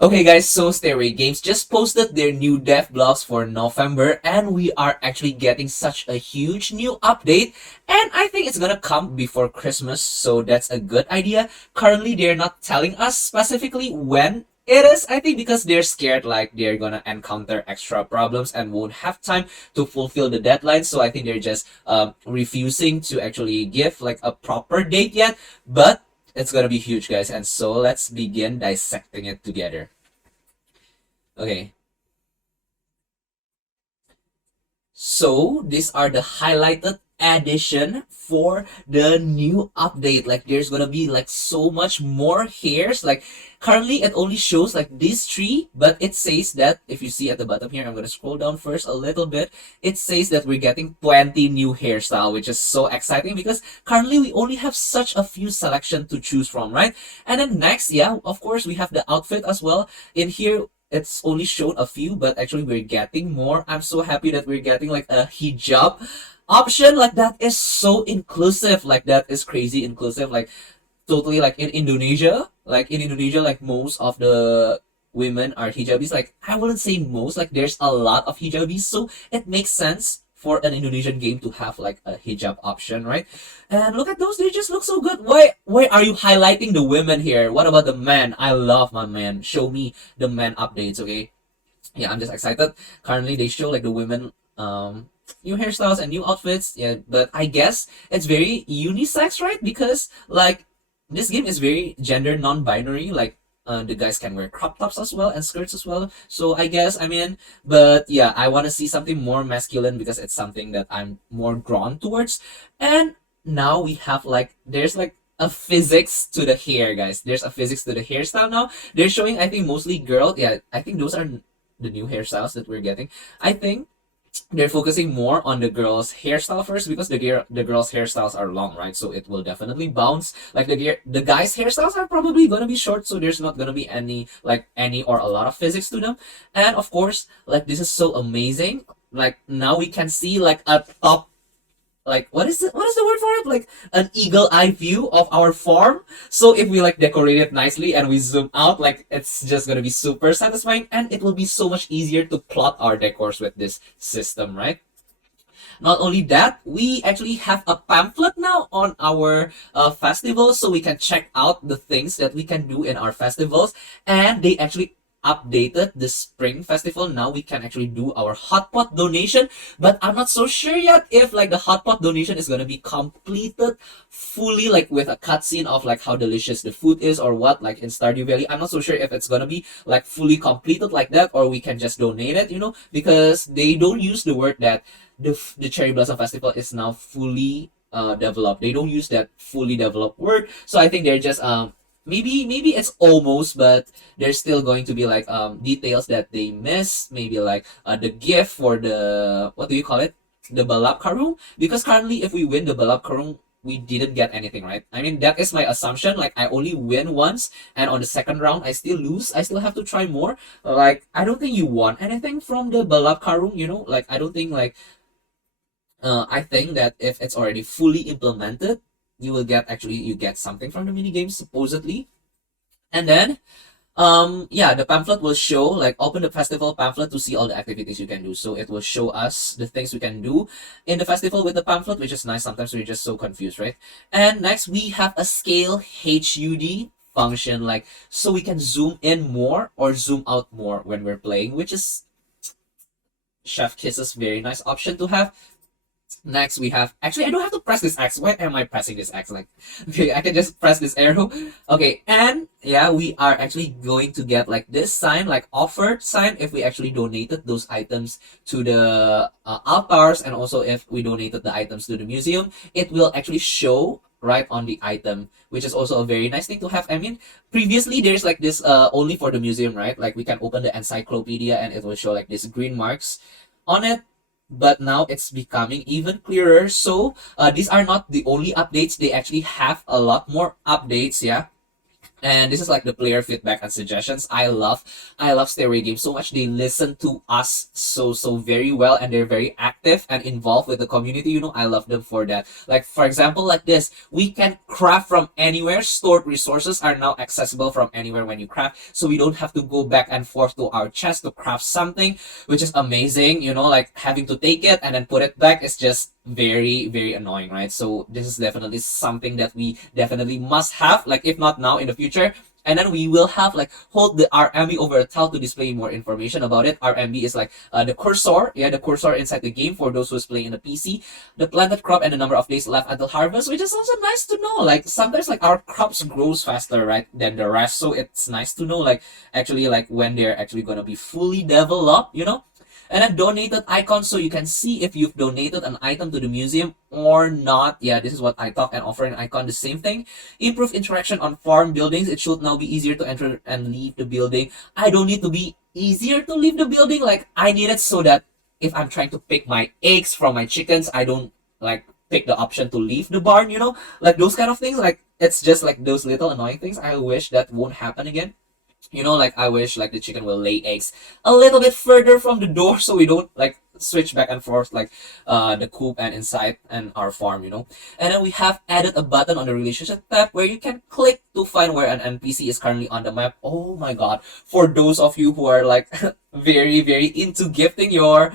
Okay guys, so Stairway Games just posted their new dev blogs for November and we are actually getting such a huge new update and I think it's gonna come before Christmas, so that's a good idea. Currently they're not telling us specifically when it is, I think because they're scared like they're gonna encounter extra problems and won't have time to fulfill the deadline, so I think they're just refusing to actually give like a proper date yet, but it's gonna be huge, guys, and so let's begin dissecting it together. Okay, so these are the highlighted addition for the new update. Like there's gonna be like so much more hairs. Like currently it only shows like these three, but it says that if you see at the bottom here, I'm gonna scroll down first a little bit. It says that we're getting 20 new hairstyle, which is so exciting because currently we only have such a few selection to choose from, right? And then next, yeah, of course we have the outfit as well. In here it's only shown a few, but actually we're getting more. I'm so happy that we're getting like a hijab option. Like that is so inclusive. Like that is crazy inclusive. Like totally like in Indonesia, like most of the women are hijabis. Like I wouldn't say most, like there's a lot of hijabis, so it makes sense for an Indonesian game to have like a hijab option, right? And look at those, they just look so good. Why are you highlighting the women here? What about the men? I love my men. Show me the men updates, okay? Yeah, I'm just excited. Currently they show like the women new hairstyles and new outfits. Yeah, but I guess it's very unisex, right? Because like this game is very gender non-binary. Like the guys can wear crop tops as well and skirts as well. So I guess I'm in. But yeah, I want to see something more masculine because it's something that I'm more drawn towards. And now we have like there's like a physics to the hair, guys. There's a physics to the hairstyle now. They're showing, I think, mostly girl. Yeah, I think those are the new hairstyles that we're getting. I think they're focusing more on the girls' hairstyle first because the girls' hairstyles are long, right? So it will definitely bounce. Like the guys' hairstyles are probably gonna be short, so there's not gonna be any or a lot of physics to them. And of course, like this is so amazing. Like now we can see like a top, like what is the word for it, like an eagle eye view of our farm. So if we like decorate it nicely and we zoom out, like it's just gonna be super satisfying and it will be so much easier to plot our decors with this system, right? Not only that, we actually have a pamphlet now on our festival, so we can check out the things that we can do in our festivals. And they actually updated the spring festival. Now we can actually do our hot pot donation, but I'm not so sure yet if like the hot pot donation is gonna be completed fully, like with a cutscene of like how delicious the food is or what, like in Stardew Valley. I'm not so sure if it's gonna be like fully completed like that or we can just donate it, because they don't use the word that the Cherry Blossom Festival is now fully developed. They don't use that fully developed word. So I think they're just maybe it's almost, but there's still going to be like details that they miss. Maybe like the gift for the, what do you call it? The Balap Karung. Because currently if we win the Balap Karung, we didn't get anything, right? I mean, that is my assumption. Like, I only win once, and on the second round, I still lose. I still have to try more. Like, I don't think you won anything from the Balap Karung, Like, I don't think, like, I think that if it's already fully implemented, you get something from the mini game supposedly. And then yeah, the pamphlet will show, like, open the festival pamphlet to see all the activities you can do. So it will show us the things we can do in the festival with the pamphlet, which is nice. Sometimes we're just so confused, right? And next we have a scale HUD function, like so we can zoom in more or zoom out more when we're playing, which is Chef Kiss's very nice option to have. Next, we have, actually, I don't have to press this X. Why am I pressing this X? Like, okay, I can just press this arrow. Okay, and yeah, we are actually going to get like this sign, like offered sign, if we actually donated those items to the altars, and also if we donated the items to the museum, it will actually show right on the item, which is also a very nice thing to have. I mean, previously there's like this only for the museum, right? Like we can open the encyclopedia and it will show like these green marks on it, but now it's becoming even clearer. So these are not the only updates. They actually have a lot more updates, yeah. And this is like the player feedback and suggestions. I love Stairway Games so much. They listen to us so very well, and they're very active and involved with the community. I love them for that. Like for example, like this, we can craft from anywhere. Stored resources are now accessible from anywhere when you craft, so we don't have to go back and forth to our chest to craft something, which is amazing. Like having to take it and then put it back is just very annoying, right? So this is definitely something that we definitely must have, like if not now, in the future. And then we will have like hold the RMB over a tile to display more information about it. RMB is like the cursor, the cursor inside the game for those who's playing in the PC. The planted crop and the number of days left until harvest, which is also nice to know. Like sometimes like our crops grows faster, right, than the rest, so it's nice to know like actually like when they're actually gonna be fully developed. And then donated icon, so you can see if you've donated an item to the museum or not. Yeah, this is what I thought. And offering icon, the same thing. Improve interaction on farm buildings. It should now be easier to enter and leave the building. I don't need to be easier to leave the building. Like I need it so that if I'm trying to pick my eggs from my chickens, I don't like pick the option to leave the barn. Like those kind of things. Like it's just like those little annoying things. I wish that won't happen again. Like I wish like the chicken will lay eggs a little bit further from the door, so we don't like switch back and forth like the coop and inside and our farm. And then we have added a button on the relationship tab where you can click to find where an NPC is currently on the map. Oh my god, for those of you who are like very into gifting your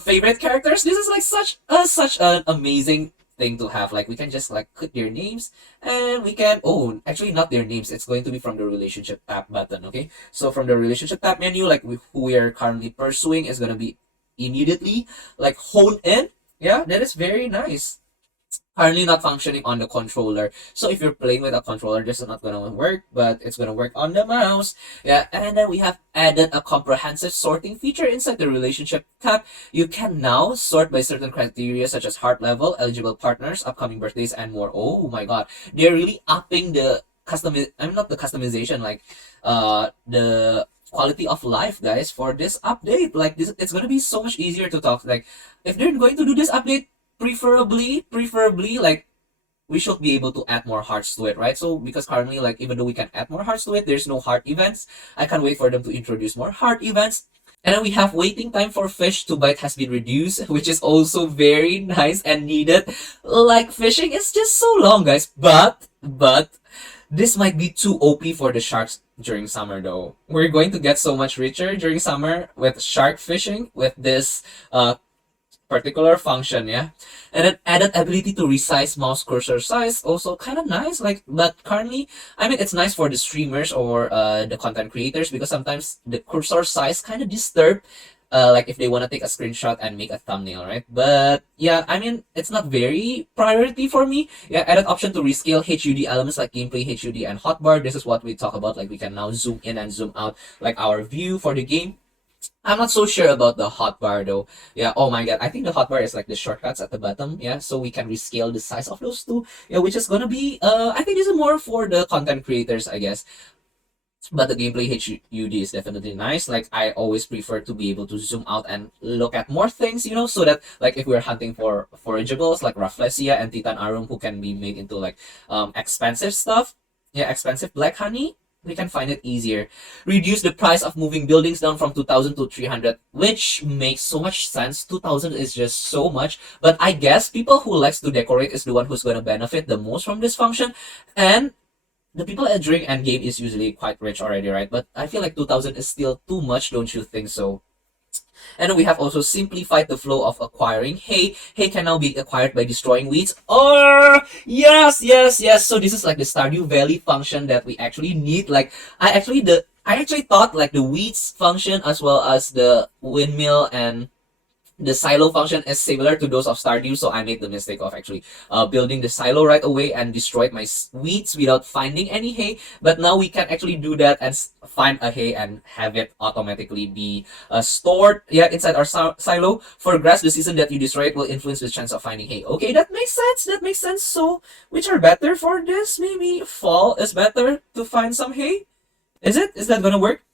favorite characters, this is like such an amazing thing to have. Like we can just like click their names, and we can actually not their names, it's going to be from the relationship tab button. Okay, so from the relationship tab menu, like who we are currently pursuing is going to be immediately like honed in. Yeah, that is very nice. Currently not functioning on the controller. So if you're playing with a controller, this is not gonna work, but it's gonna work on the mouse. Yeah, and then we have added a comprehensive sorting feature inside the relationship tab. You can now sort by certain criteria such as heart level, eligible partners, upcoming birthdays, and more. Oh my god, they're really upping the I'm not the customization, like the quality of life, guys, for this update. Like this, it's gonna be so much easier to talk. Like if they're going to do this update, preferably like we should be able to add more hearts to it, right? So because currently like even though we can add more hearts to it, there's no heart events. I can't wait for them to introduce more heart events. And then we have waiting time for fish to bite has been reduced, which is also very nice and needed. Like fishing is just so long, guys. But this might be too OP for the sharks during summer though. We're going to get so much richer during summer with shark fishing with this particular function, yeah. And then added ability to resize mouse cursor size, also kind of nice. Like, but currently, I mean, it's nice for the streamers or the content creators because sometimes the cursor size kind of disturb. Like if they want to take a screenshot and make a thumbnail, right? But yeah, I mean, it's not very priority for me. Yeah, added option to rescale HUD elements like gameplay HUD and hotbar. This is what we talk about. Like we can now zoom in and zoom out, like our view for the game. I'm not so sure about the hotbar though. Yeah, oh my god. I think the hotbar is like the shortcuts at the bottom. Yeah, so we can rescale the size of those two. Yeah, which is gonna be I think this is more for the content creators, I guess. But the gameplay HUD is definitely nice. Like I always prefer to be able to zoom out and look at more things, so that like if we're hunting for forageables like Rafflesia and Titan Arum who can be made into like expensive stuff. Yeah, expensive black honey, we can find it easier. Reduce the price of moving buildings down from 2,000 to 300, which makes so much sense. 2,000 is just so much, but I guess people who likes to decorate is the one who's going to benefit the most from this function. And the people at during endgame is usually quite rich already, right? But I feel like 2,000 is still too much, don't you think so? And then we have also simplified the flow of acquiring hay. Hay can now be acquired by destroying weeds. Oh, yes. So this is like the Stardew Valley function that we actually need. Like I actually thought like the weeds function as well as the windmill and the silo function is similar to those of Stardew, so I made the mistake of actually building the silo right away and destroyed my weeds without finding any hay. But now we can actually do that and find a hay and have it automatically be stored, yeah, inside our silo. For grass, the season that you destroy it will influence the chance of finding hay. Okay, that makes sense. So which are better for this? Maybe fall is better to find some hay. Is it? Is that gonna work?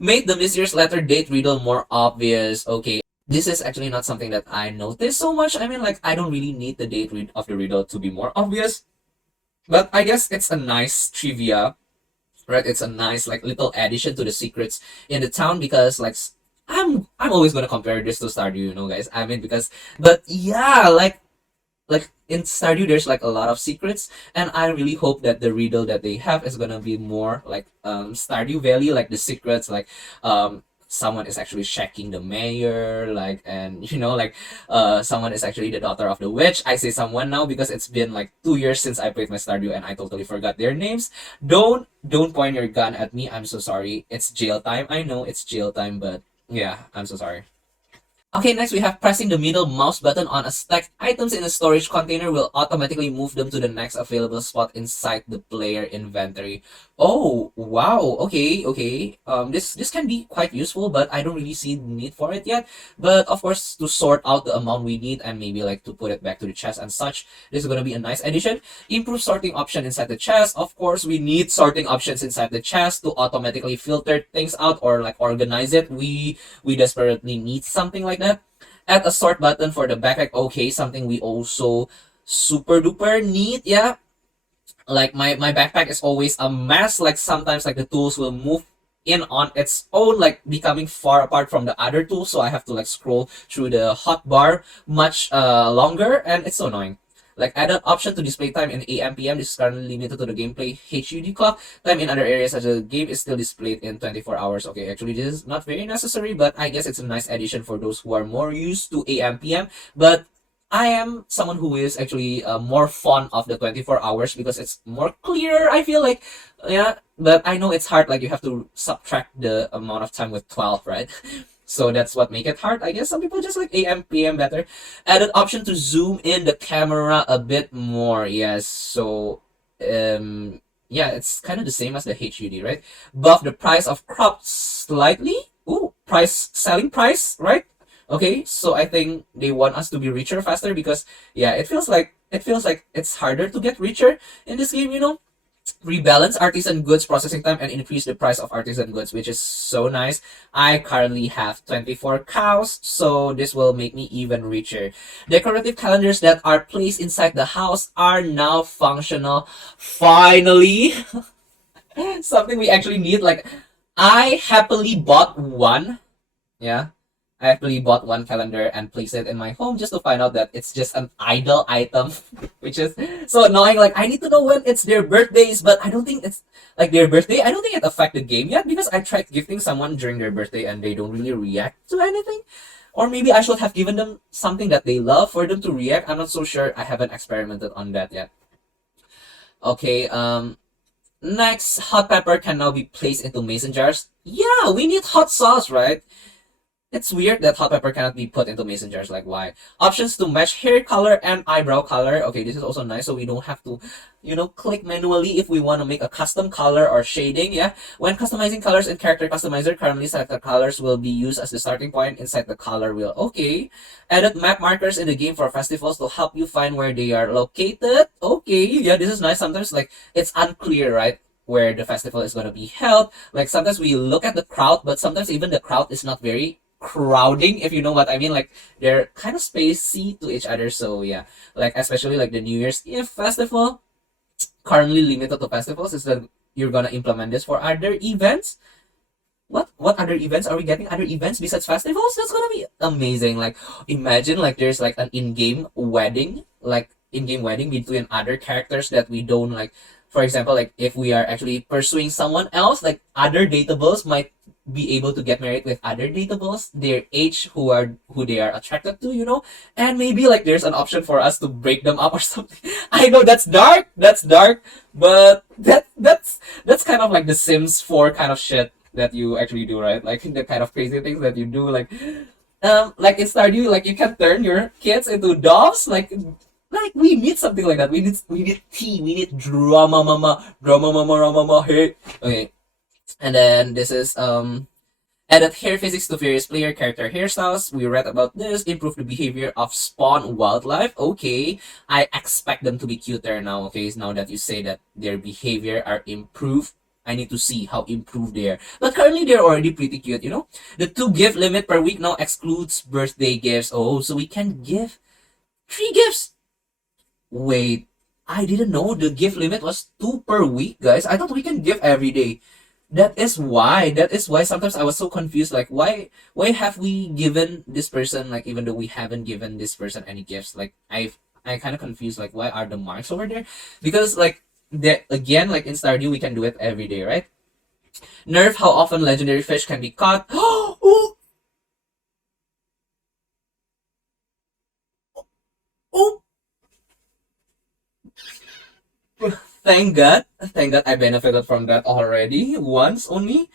Made the mysterious letter date riddle more obvious. Okay. This is actually not something that I noticed so much. I mean, like, I don't really need the date of the riddle to be more obvious. But I guess it's a nice trivia right? It's a nice like little addition to the secrets in the town because like I'm always gonna compare this to Stardew, you know, guys. I mean because but yeah, like in Stardew there's like a lot of secrets, and I really hope that the riddle that they have is gonna be more like Stardew Valley, like the secrets like someone is actually checking the mayor, like, and you know, like someone is actually the daughter of the witch. I say someone now because it's been like 2 years since I played my Stardew and I totally forgot their names. Don't point your gun at me, I'm so sorry. It's jail time, I know it's jail time, but yeah, I'm so sorry. Okay, next we have pressing the middle mouse button on a stacked items in a storage container will automatically move them to the next available spot inside the player inventory. Oh, wow. Okay, okay. This can be quite useful, but I don't really see the need for it yet. But of course, to sort out the amount we need and maybe like to put it back to the chest and such, this is gonna be a nice addition. Improve sorting option inside the chest. Of course, we need sorting options inside the chest to automatically filter things out or like organize it. We desperately need something like that. Add a sort button for the backpack. Okay, something we also super duper need. Yeah, like my backpack is always a mess. Like sometimes like the tools will move in on its own, like becoming far apart from the other tools. So I have to like scroll through the hotbar much longer, and it's so annoying. Like added option to display time in AM PM. This is currently limited to the gameplay HUD clock. Time in other areas such as the game is still displayed in 24 hours. Okay, actually this is not very necessary, but I guess it's a nice addition for those who are more used to AM PM. But I am someone who is actually more fond of the 24 hours because it's more clear, I feel like. Yeah, but I know it's hard. Like you have to subtract the amount of time with 12, right? So that's what make it hard. I guess some people just like AM PM better. Added option to zoom in the camera a bit more. Yes, so yeah, it's kind of the same as the HUD, right? Buff the price of crops slightly. Ooh, price selling price, right? Okay, so I think they want us to be richer faster because yeah, it feels like it's harder to get richer in this game, you know. Rebalance artisan goods processing time and increase the price of artisan goods, which is so nice. I currently have 24 cows, so this will make me even richer. Decorative calendars that are placed inside the house are now functional. Finally, something we actually need. Like, I happily bought one. Yeah. I actually bought one calendar and placed it in my home just to find out that it's just an idle item, which is so annoying. Like I need to know when it's their birthdays, but I don't think it's like their birthday. I don't think it affected the game yet because I tried gifting someone during their birthday and they don't really react to anything. Or maybe I should have given them something that they love for them to react. I'm not so sure. I haven't experimented on that yet. Okay, next, hot pepper can now be placed into mason jars. Yeah, we need hot sauce, right? It's weird that hot pepper cannot be put into mason jars. Like, why? Options to match hair color and eyebrow color. Okay, this is also nice, so we don't have to, click manually if we want to make a custom color or shading. Yeah. When customizing colors in Character Customizer, currently selected colors will be used as the starting point inside the color wheel. Okay. Added map markers in the game for festivals to help you find where they are located. Okay. Yeah, this is nice. Sometimes, like, it's unclear, right? Where the festival is going to be held. Like, sometimes we look at the crowd, but sometimes even the crowd is not very crowding, if you know what I mean. Like they're kind of spacey to each other. So yeah, like especially like the New Year's Eve festival, currently limited to festivals, is that you're gonna implement this for other events. What other events are we getting? Other events besides festivals? That's gonna be amazing. Like imagine like there's like an in-game wedding, between other characters that we don't like. For example, like if we are actually pursuing someone else, like other datables might be able to get married with other datables, their age, who they are attracted to, and maybe like there's an option for us to break them up or something. I know that's dark, but that's kind of like the Sims 4 kind of shit that you actually do, right? Like the kind of crazy things that you do, like in Stardew, like you can turn your kids into doves, like we need something like that. We need tea. We need drama, mama. Hey, okay. And then this is added hair physics to various player character hairstyles. We read about this. Improve the behavior of spawn wildlife. Okay, I expect them to be cuter now. Okay, now that you say that their behavior are improved, I need to see how improved they are. But currently they're already pretty cute. The 2 gift limit per week now excludes birthday gifts. Oh, so we can give 3 gifts. Wait, I didn't know the gift limit was 2 per week, guys. I thought we can give every day. That is why sometimes I was so confused, like why have we given this person, like even though we haven't given this person any gifts. Like I kind of confused, like why are the marks over there? Because like that again, like in Stardew we can do it every day, right? Nerf how often legendary fish can be caught. Oh, oh, thank God I benefited from that already once only.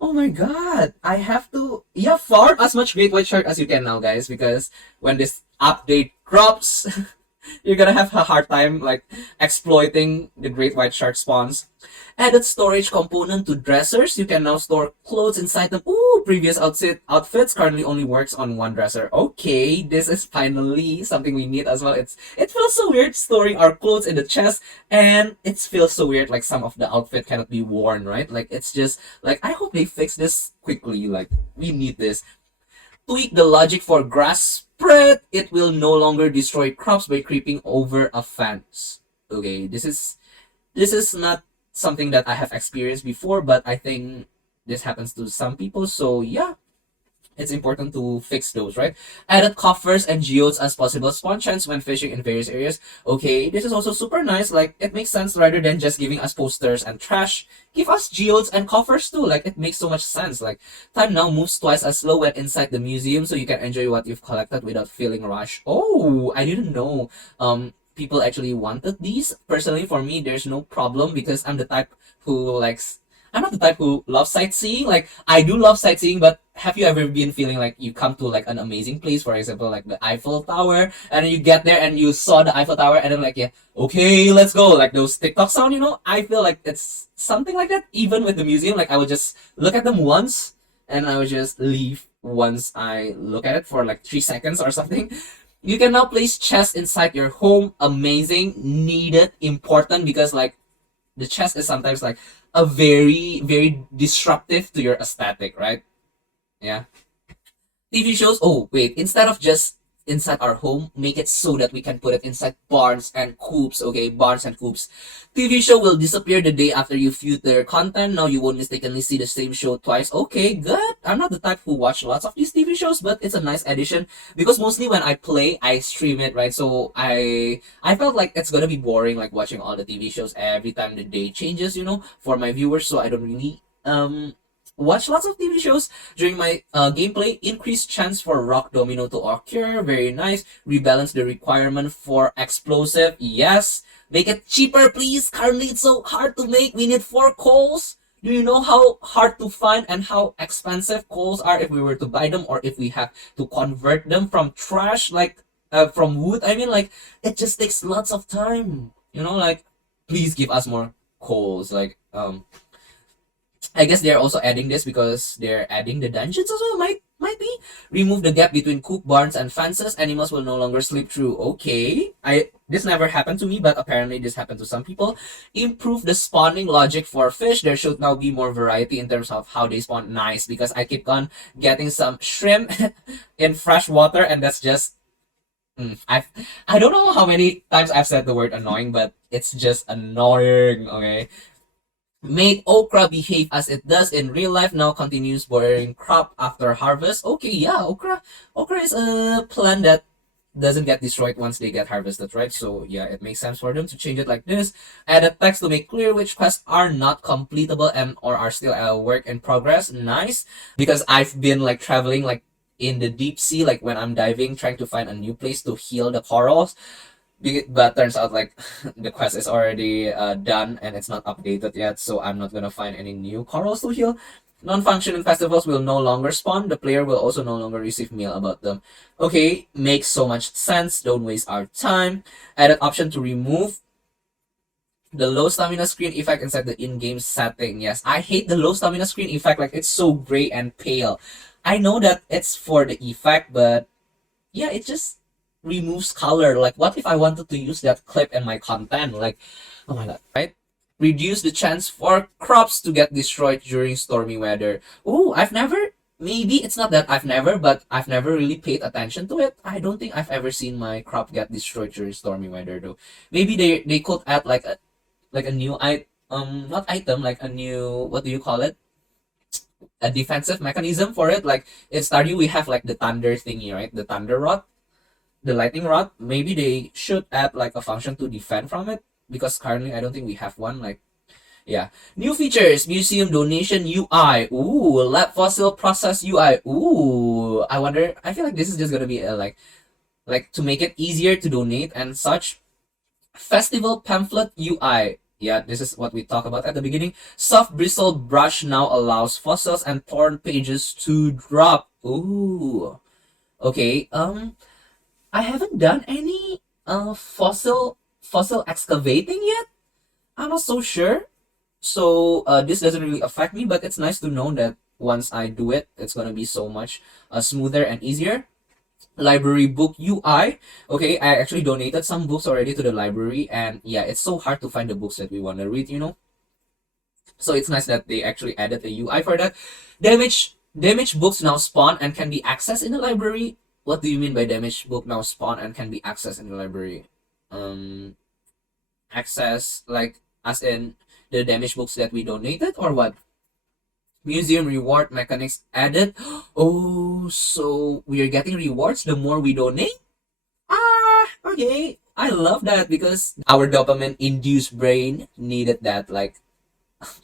Oh my god, I have to, yeah, farm as much great white shark as you can now, guys, because when this update drops, you're gonna have a hard time like exploiting the great white shark spawns. Added storage component to dressers. You can now store clothes inside them. Ooh, previous outfits currently only works on one dresser. Okay, this is finally something we need as well. It feels so weird storing our clothes in the chest, and it feels so weird like some of the outfit cannot be worn, right? Like it's just like I hope they fix this quickly. Like we need this. Tweak the logic for grass spread. It will no longer destroy crops by creeping over a fence. Okay, this is not something that I have experienced before, but I think this happens to some people. So yeah, it's important to fix those, right? Added coffers and geodes as possible spawn chance when fishing in various areas. Okay, this is also super nice. Like, it makes sense rather than just giving us posters and trash. Give us geodes and coffers too. Like, it makes so much sense. Like, time now moves twice as slow when inside the museum, so you can enjoy what you've collected without feeling rushed. Oh, I didn't know. People actually wanted these. Personally, for me, there's no problem because I'm the type who likes. I'm not the type who loves sightseeing. Like I do love sightseeing, but have you ever been feeling like you come to like an amazing place, for example, like the Eiffel Tower, and then you get there and you saw the Eiffel Tower, and then like yeah, okay, let's go. Like those TikTok sound, I feel like it's something like that. Even with the museum, like I would just look at them once, and I would just leave once I look at it for like 3 seconds or something. You can now place chests inside your home. Amazing, needed, important because like the chest is sometimes like a very very disruptive to your aesthetic, right? Yeah. TV shows. Oh wait, instead of just inside our home, make it so that we can put it inside barns and coops. Okay, barns and coops. TV show will disappear the day after you view their content. Now you won't mistakenly see the same show twice. Okay, good. I'm not the type who watch lots of these TV shows, but it's a nice addition because mostly when I play, I stream it, right? So I felt like it's gonna be boring, like watching all the TV shows every time the day changes, for my viewers. So I don't really watch lots of TV shows during my gameplay. Increased chance for rock domino to occur. Very nice. Rebalance the requirement for explosive. Yes. Make it cheaper, please. Currently, it's so hard to make. We need 4 coals. Do you know how hard to find and how expensive coals are if we were to buy them or if we have to convert them from trash, like from wood? I mean, like, it just takes lots of time. Like, please give us more coals. Like, I guess they're also adding this because they're adding the dungeons as well. Might be. Remove the gap between coop barns and fences. Animals will no longer sleep through. Okay. This never happened to me, but apparently this happened to some people. Improve the spawning logic for fish. There should now be more variety in terms of how they spawn. Nice, because I keep on getting some shrimp in fresh water, and that's just I don't know how many times I've said the word annoying, but it's just annoying. Okay. Make okra behave as it does in real life. Now continues bearing crop after harvest. Okay, yeah, okra is a plant that doesn't get destroyed once they get harvested, right? So yeah, it makes sense for them to change it like this. Add a text to make clear which quests are not completable and or are still a work in progress. Nice, because I've been like traveling like in the deep sea, like when I'm diving, trying to find a new place to heal the corals. But turns out like the quest is already done and it's not updated yet, so I'm not gonna find any new corals to heal. Non-functioning festivals will no longer spawn. The player will also no longer receive mail about them. Okay, makes so much sense. Don't waste our time. Added option to remove the low stamina screen effect inside the in-game setting. Yes, I hate the low stamina screen effect. Like, it's so gray and pale. I know that it's for the effect, but yeah, it just removes color. Like, what if I wanted to use that clip in my content? Like, oh my god, right? Reduce the chance for crops to get destroyed during stormy weather. Oh, I've never maybe it's not that but I've never really paid attention to it. I don't think I've ever seen my crop get destroyed during stormy weather though. Maybe they could add like a new not item, like a new, what do you call it, a defensive mechanism for it. Like in Stardew we have like the thunder thingy, right? The thunder rod, the lightning rod. Maybe they should add like a function to defend from it, because currently I don't think we have one. Like, yeah. New features, museum donation UI. Ooh, lab fossil process UI. Ooh, I wonder, I feel like this is just gonna be a, like to make it easier to donate and such. Festival pamphlet UI. Yeah, this is what we talked about at the beginning. Soft bristle brush now allows fossils and torn pages to drop. Ooh. Okay. I haven't done any fossil excavating yet. I'm not so sure. So this doesn't really affect me, but it's nice to know that once I do it, it's gonna be so much smoother and easier. Library book UI. Okay, I actually donated some books already to the library, and yeah, it's so hard to find the books that we want to read, you know. So it's nice that they actually added a UI for that. Damaged books now spawn and can be accessed in the library. What do you mean by damaged book now spawn and can be accessed in the library? Access like as in the damaged books that we donated, or what? Museum reward mechanics added. Oh, so we are getting rewards the more we donate? Ah, okay. I love that because our dopamine induced brain needed that. Like,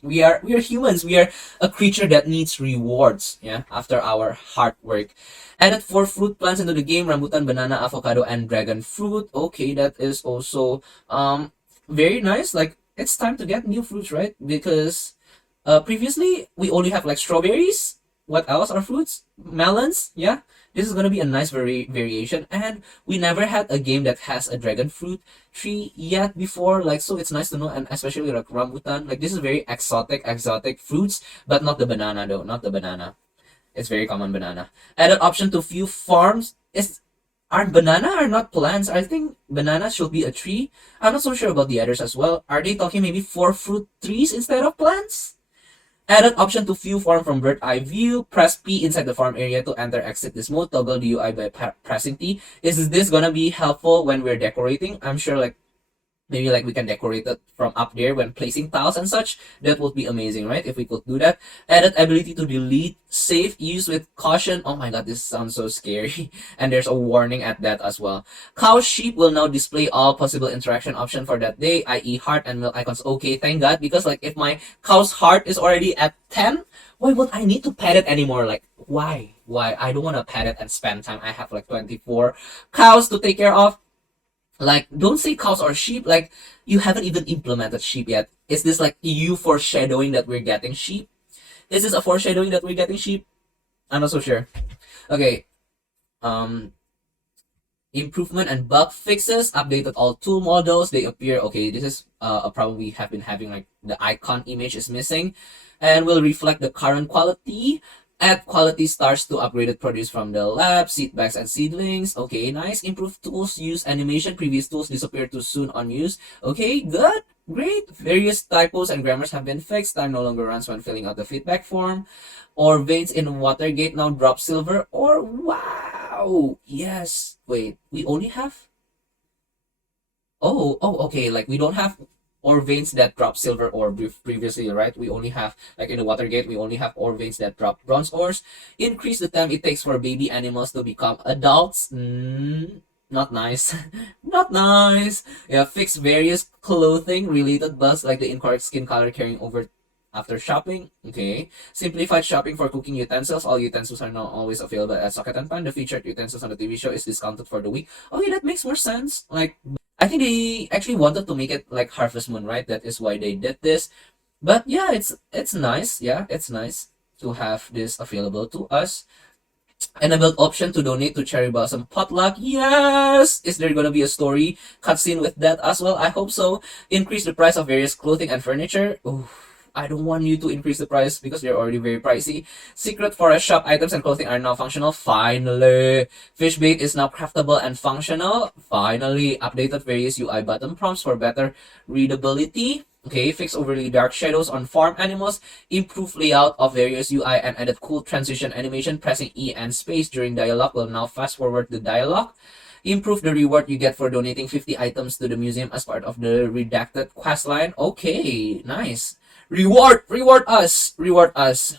we are humans. We are a creature that needs rewards, yeah, after our hard work. Added 4 fruit plants into the game: rambutan, banana, avocado, and dragon fruit. Okay, that is also very nice. Like, it's time to get new fruits, right? Because previously we only have like strawberries. What else are fruits? Melons, yeah. This is gonna be a nice variation, and we never had a game that has a dragon fruit tree yet before. Like, so it's nice to know, and especially like rambutan. Like, this is very exotic fruits, but not the banana though. Not the banana. It's very common banana. Added option to few farms is, are banana are not plants. I think banana should be a tree. I'm not so sure about the others as well. Are they talking maybe 4 fruit trees instead of plants? Added option to view farm from bird eye view. Press P inside the farm area to enter exit this mode. Toggle the UI by pressing T. Is this gonna be helpful when we're decorating? I'm sure like maybe like we can decorate it from up there when placing tiles and such. That would be amazing, right? If we could do that. Added ability to delete save use with caution. Oh my god, this sounds so scary. And there's a warning at that as well. Cow sheep will now display all possible interaction option for that day, i.e. heart and milk icons. Okay, thank god, because like if my cow's heart is already at 10, why would I need to pet it anymore? Like, why? I don't want to pet it and spend time. I have like 24 cows to take care of. Like, don't say cows or sheep. Like, you haven't even implemented sheep yet. Is this like you foreshadowing that we're getting sheep? Is this a foreshadowing that we're getting sheep? I'm not so sure. Okay. Improvement and bug fixes. Updated all tool models. They appear. Okay, this is a problem we have been having. Like, the icon image is missing, and will reflect the current quality. Add quality stars to upgraded produce from the lab, seed bags and seedlings. Okay, nice. Improve tools use animation. Previous tools disappear too soon on use. Okay, good. Great. Various typos and grammars have been fixed. Time no longer runs when filling out the feedback form. Or veins in Watergate now drop silver. Or wow. Yes. Wait, we only have. Okay. Like, we don't have ore veins that drop silver ore previously, right? We only have, like in the Watergate, we only have ore veins that drop bronze ores. Increase the time it takes for baby animals to become adults. Not nice. Not nice. Yeah, fix various clothing related bugs like the incorrect skin color carrying over after shopping. Okay. Simplified shopping for cooking utensils. All utensils are now always available at Socket and Pan. The featured utensils on the TV show is discounted for the week. Okay, that makes more sense. Like, I think they actually wanted to make it like Harvest Moon, right? That is why they did this. But yeah, it's nice. Yeah, it's nice to have this available to us. Enabled option to donate to Cherry Blossom Potluck. Yes! Is there gonna be a story cutscene with that as well? I hope so. Increase the price of various clothing and furniture. Ooh, I don't want you to increase the price because they're already very pricey. Secret Forest shop items and clothing are now functional. Finally. Fish bait is now craftable and functional. Finally. Updated various UI button prompts for better readability. Okay, fix overly dark shadows on farm animals, improve layout of various UI, and added cool transition animation. Pressing E and space during dialogue will now fast forward the dialogue. Improve the reward you get for donating 50 items to the museum as part of the redacted quest line. Okay, nice. Reward us, reward us.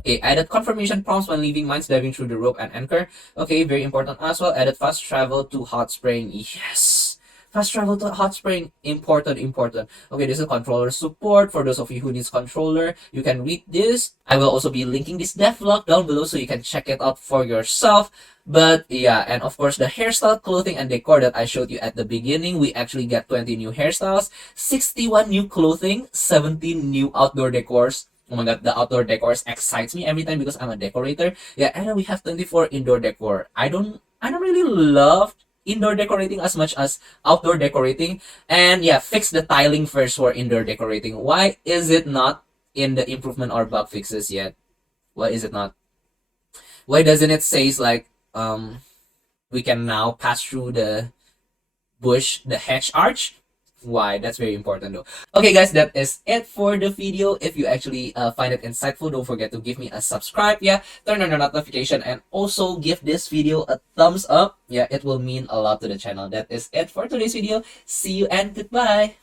Okay, added confirmation prompts when leaving mines, diving through the rope and anchor. Okay, very important as well. Added fast travel to hot spring. Yes. Fast travel to hot spring. Important, important. Okay, this is controller support. For those of you who needs controller, you can read this. I will also be linking this devlog down below so you can check it out for yourself. But yeah, and of course the hairstyle, clothing, and decor that I showed you at the beginning, we actually get 20 new hairstyles, 61 new clothing, 17 new outdoor decors. Oh my god, the outdoor decors excites me every time because I'm a decorator. Yeah, and then we have 24 indoor decor. I don't really love indoor decorating as much as outdoor decorating. And yeah, fix the tiling first for indoor decorating. Why is it not in the improvement or bug fixes yet? Why is it not? Why doesn't it say like we can now pass through the bush, the hedge arch? Why? That's very important though. Okay guys, that is it for the video. If you actually find it insightful, don't forget to give me a subscribe, yeah, turn on the notification, and also give this video a thumbs up. Yeah, it will mean a lot to the channel. That is it for today's video. See you and goodbye.